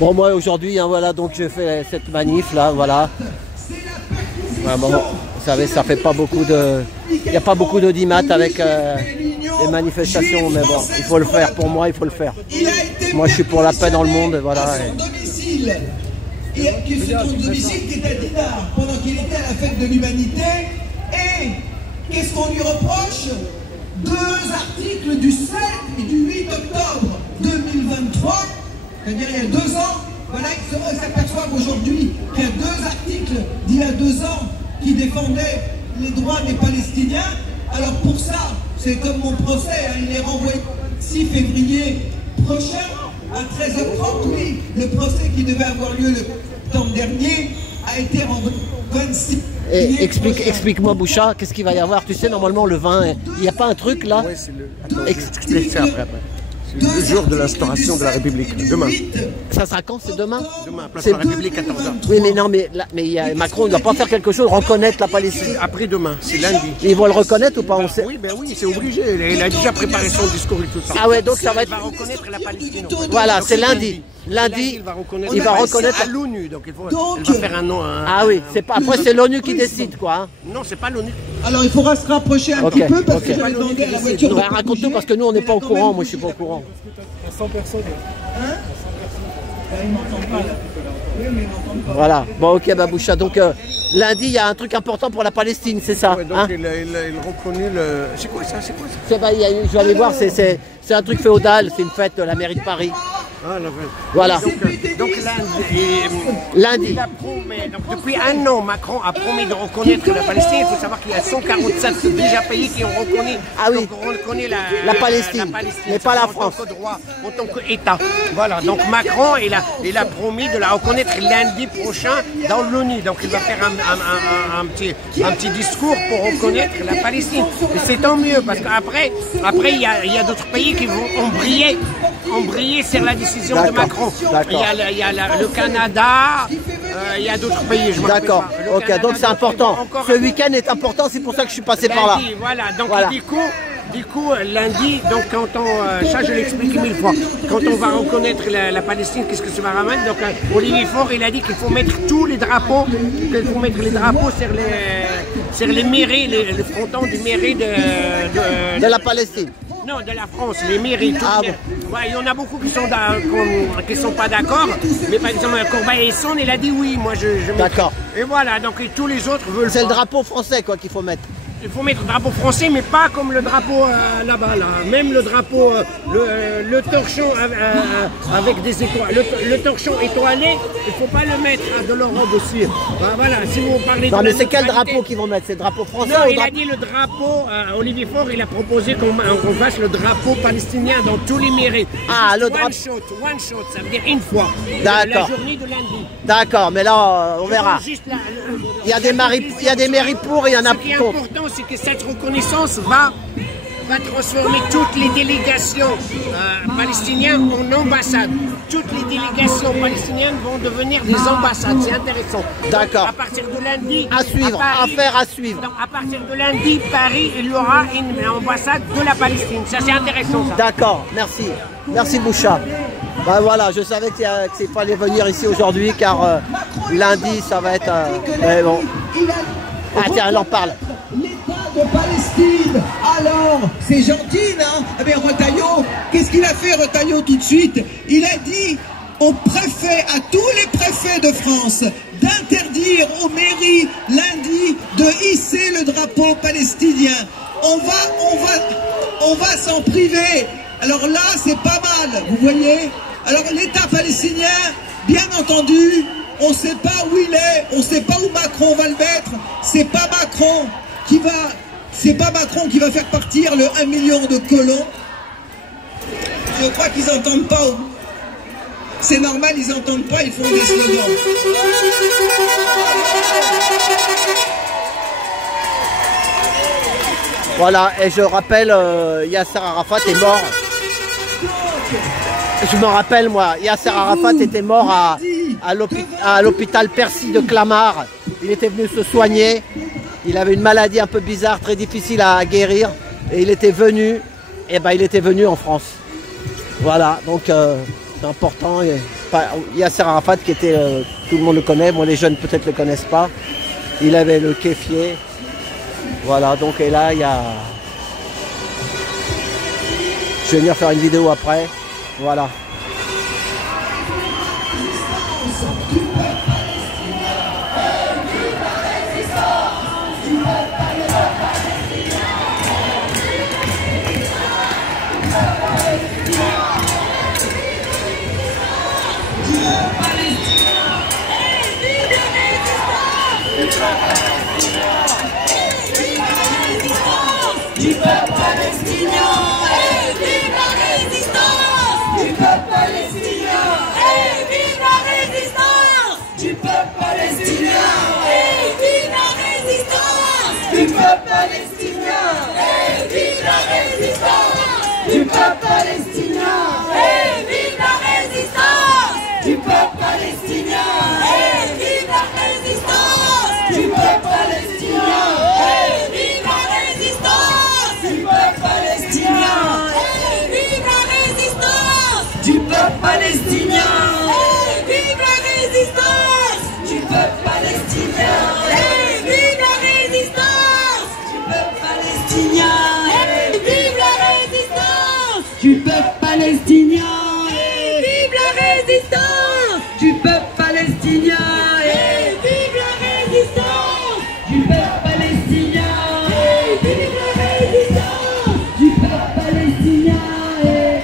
Bon, moi aujourd'hui, hein, voilà, donc j'ai fait cette manif là, voilà. Ouais, bon, vous savez, ça fait pas beaucoup de... Il n'y a pas beaucoup d'audimat avec les manifestations, mais bon, il faut le faire, pour moi, il faut le faire. Moi, je suis pour la paix dans le monde, voilà. Et qui se trouve domicile, qui était à Dinard, pendant qu'il était à la fête de l'humanité. Et qu'est-ce qu'on lui reproche? 2 articles du 7 et du 8 octobre 2023, c'est-à-dire il y a 2 ans, voilà, ils s'aperçoivent aujourd'hui qu'il y a 2 articles d'il y a 2 ans qui défendaient les droits des Palestiniens. Alors pour ça, c'est comme mon procès, hein, il est renvoyé 6 février prochain à 13h30. Oui, le procès qui devait avoir lieu le septembre dernier a été renvoyé 26. Et explique-moi, Boucha, qu'est-ce qu'il va y avoir? Tu sais, normalement, le 20, il n'y a pas un truc là? Oui, c'est le... Attends, j'explique ça après. C'est le jour de l'instauration de la République, demain. Ça sera quand? C'est demain? Demain, place de la République, 14h. Oui, mais non, mais Macron ne doit pas faire quelque chose, reconnaître la Palestine. Après demain, c'est lundi. Ils vont le reconnaître ou pas? On sait. Oui, ben oui, c'est obligé. Il a déjà préparé son discours et tout ça. Ah ouais, donc ça va être... Il va reconnaître la Palestine. Voilà, c'est lundi. Lundi, il va reconnaître à l'ONU, donc il va faire un nom. Ah oui, c'est pas. Après, c'est l'ONU qui décide, quoi. Hein. Non, c'est pas l'ONU. Alors il faudra se rapprocher un petit peu parce que j'avais demandé à la voiture. Raconte-nous parce que nous, on n'est pas au courant. Moi, je suis pas au courant. 100 personnes. Hein? Ils m'entendent pas là. Oui, mais ils m'entendent pas. Voilà. Bon, ok, Baboucha. Donc, lundi, il y a un truc important pour la Palestine, c'est ça? Ouais, donc hein il reconnaît le. C'est quoi ça? C'est quoi ça? Je vais aller voir, c'est un truc féodal, c'est une fête de la mairie de Paris. Ah, voilà. Donc lundi. Donc, depuis 1 an, Macron a promis de reconnaître la Palestine. Il faut savoir qu'il y a 147 déjà pays qui ont reconnu, la Palestine, mais pas la France. En tant qu'État. Voilà. Donc Macron, il a promis de la reconnaître lundi prochain dans l'ONU. Donc il va faire un petit discours pour reconnaître la Palestine. Et c'est tant mieux parce qu'après, il y a d'autres pays qui vont embrayer sur la décision de Macron. Il y a le Canada, il y a d'autres pays. D'accord, ok, donc c'est important. Ce week-end est important, c'est pour ça que je suis passé par là. Voilà, donc voilà. Du coup, lundi, donc quand on, ça je l'explique 1000 fois, quand on va reconnaître la Palestine, qu'est-ce que ça va ramener? Donc Olivier Faure, il a dit qu'il faut mettre tous les drapeaux, sur les mairies, les frontons du mairie de la Palestine. Non, de la France, les mairies. Ouais, il y en a beaucoup qui sont pas d'accord, mais par exemple Corbeil-Essonnes, il a dit oui, moi je d'accord. Et voilà, donc et tous les autres veulent. C'est le drapeau français quoi qu'il faut mettre. Il faut mettre le drapeau français, mais pas comme le drapeau là-bas. Là. Même le drapeau, le torchon avec des étoiles. Le torchon étoilé, il ne faut pas le mettre de l'Europe aussi. Voilà, si vous parlez non, mais c'est quel drapeau qu'ils vont mettre? C'est le drapeau français? Non, il a dit le drapeau, Olivier Faure, il a proposé qu'on fasse le drapeau palestinien dans tous les mairies. Ah, le drapeau. One shot, ça veut dire une fois. D'accord. La journée de lundi. D'accord, mais là, on verra. Il y a des mairies pour et il y en a contre. C'est que cette reconnaissance va transformer toutes les délégations palestiniennes en ambassades. Toutes les délégations palestiniennes vont devenir des ambassades. C'est intéressant. D'accord. À partir de lundi... À suivre, affaire à suivre. Donc, à partir de lundi, Paris, il y aura une ambassade de la Palestine. Ça, c'est intéressant, ça. D'accord, merci. Merci, Boucha. Ben voilà, je savais qu'il fallait venir ici aujourd'hui, car lundi, ça va être... mais bon. Ah tiens, elle en parle. De Palestine. Alors, c'est gentil, non? Eh bien, Retailleau, qu'est-ce qu'il a fait, Retailleau, tout de suite? Il a dit aux préfets, à tous les préfets de France, d'interdire aux mairies lundi de hisser le drapeau palestinien. On va s'en priver. Alors là, c'est pas mal, vous voyez? Alors, l'État palestinien, bien entendu, on ne sait pas où il est, on ne sait pas où Macron va le mettre. C'est pas Macron qui va faire partir le 1 million de colons. Je crois qu'ils n'entendent pas. C'est normal, ils n'entendent pas, ils font des slogans. Voilà, et je rappelle, Yasser Arafat est mort. Je me rappelle, moi, Yasser Arafat était mort à l'hôpital Percy de Clamart. Il était venu se soigner. Il avait une maladie un peu bizarre, très difficile à guérir. Et il était venu en France. Voilà, donc c'est important. Yasser Arafat qui était, tout le monde le connaît, bon les jeunes peut-être le connaissent pas. Il avait le kéfier. Voilà, donc et là il y a... Je vais venir faire une vidéo après. Voilà. Du peuple palestinien, et vive la résistance! Du peuple palestinien, et vive la résistance! Du peuple palestinien, et vive la résistance! Du peuple palestinien, et vive la résistance! Du peuple palestinien, et vive la résistance! Du peuple palestinien, et vive la résistance! Du peuple palestinien, et vive la résistance! Du peuple palestinien, et vive la résistance! Du peuple palestinien, et vive la résistance! Du peuple palestinien, et vive la résistance! Du peuple palestinien, et vive la résistance! Du peuple palestinien, et vive la résistance! Du peuple palestinien, et vive la résistance! Du peuple palestinien, et vive la résistance! Du peuple palestinien, et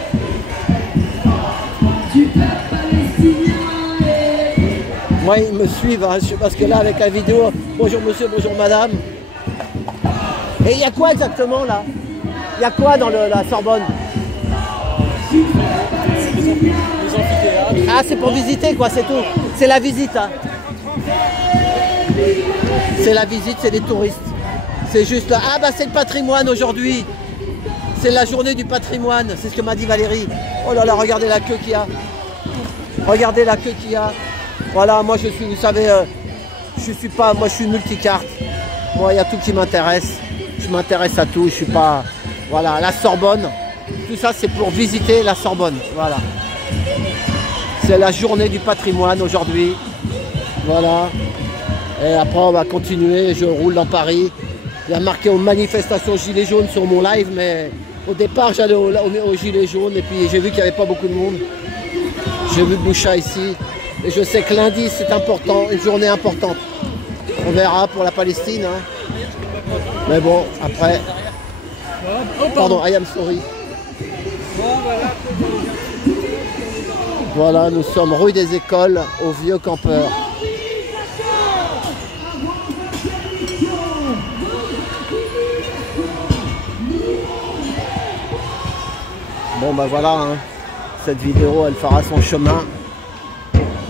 du peuple palestinien, et... Moi ils me suivent, hein, parce que là avec la vidéo, bonjour monsieur, bonjour madame. Et il y a quoi exactement là? Il y a quoi dans la Sorbonne? Ah c'est pour visiter quoi, c'est tout. C'est la visite hein. C'est la visite, c'est des touristes. C'est juste là. Ah bah c'est le patrimoine aujourd'hui. C'est la journée du patrimoine, c'est ce que m'a dit Valérie. Oh là là, regardez la queue qu'il y a. Regardez la queue qu'il y a. Voilà, moi je suis, vous savez, je suis pas, moi je suis multicarte. Moi il y a tout qui m'intéresse. Je m'intéresse à tout, je suis pas... Voilà, la Sorbonne. Tout ça c'est pour visiter la Sorbonne. Voilà. C'est la journée du patrimoine aujourd'hui. Voilà. Et après on va continuer, je roule dans Paris. Il y a marqué aux manifestations Gilets jaunes sur mon live, mais au départ j'allais au Gilets jaunes et puis j'ai vu qu'il n'y avait pas beaucoup de monde. J'ai vu Boucha ici. Et je sais que lundi c'est important, une journée importante. On verra pour la Palestine. Hein. Mais bon, après... Pardon, I am sorry. Voilà, nous sommes rue des Écoles, au Vieux Campeur. Bon ben voilà, hein. Cette vidéo elle fera son chemin.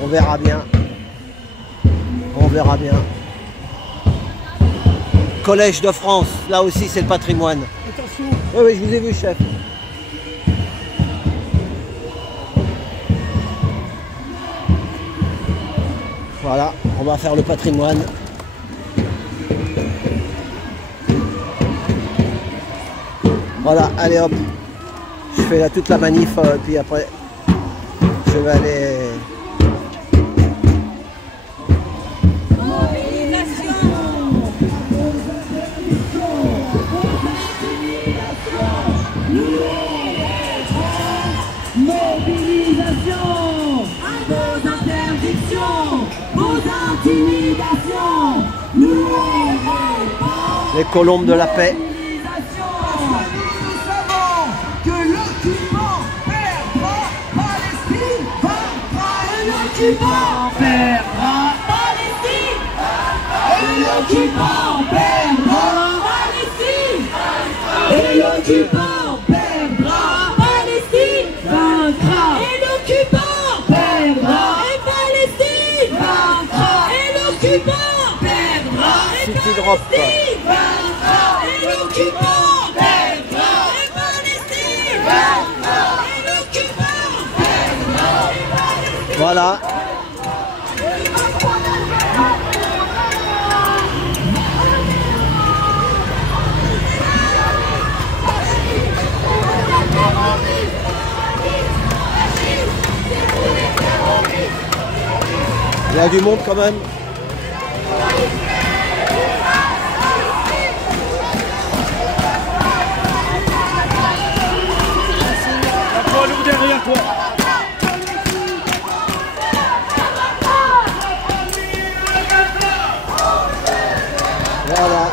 On verra bien. On verra bien. Collège de France, là aussi c'est le patrimoine. Attention. Oui, oui, je vous ai vu chef. Voilà, on va faire le patrimoine. Voilà, allez hop. Je fais là toute la manif, puis après, je vais aller... Mobilisation à vos interdictions, vos intimidations, nous Les colombes de la paix. Que l'occupant perdra, Palestine vaincra. l'occupant perdra, Palestine vaincra. Et l'occupant perdra, Palestine vaincra. Et l'occupant perdra, Palestine vaincra. Et l'occupant perdra, et Palestine vaincra. Et l'occupant perdra, et City Drop. Palestine vaincra. Et l'occupant perdra, et Palestine vaincra. Et l'occupant perdra, et Palestine. Voilà. Il y a du monde quand même. Derrière toi. Voilà.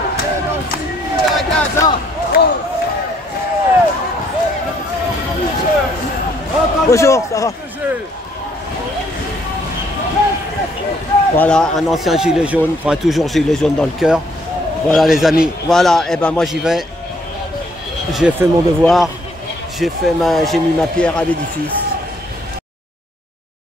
Bonjour, ça va? Voilà, un ancien gilet jaune, enfin toujours gilet jaune dans le cœur. Voilà les amis, voilà, et ben moi j'y vais. J'ai fait mon devoir, j'ai mis ma pierre à l'édifice.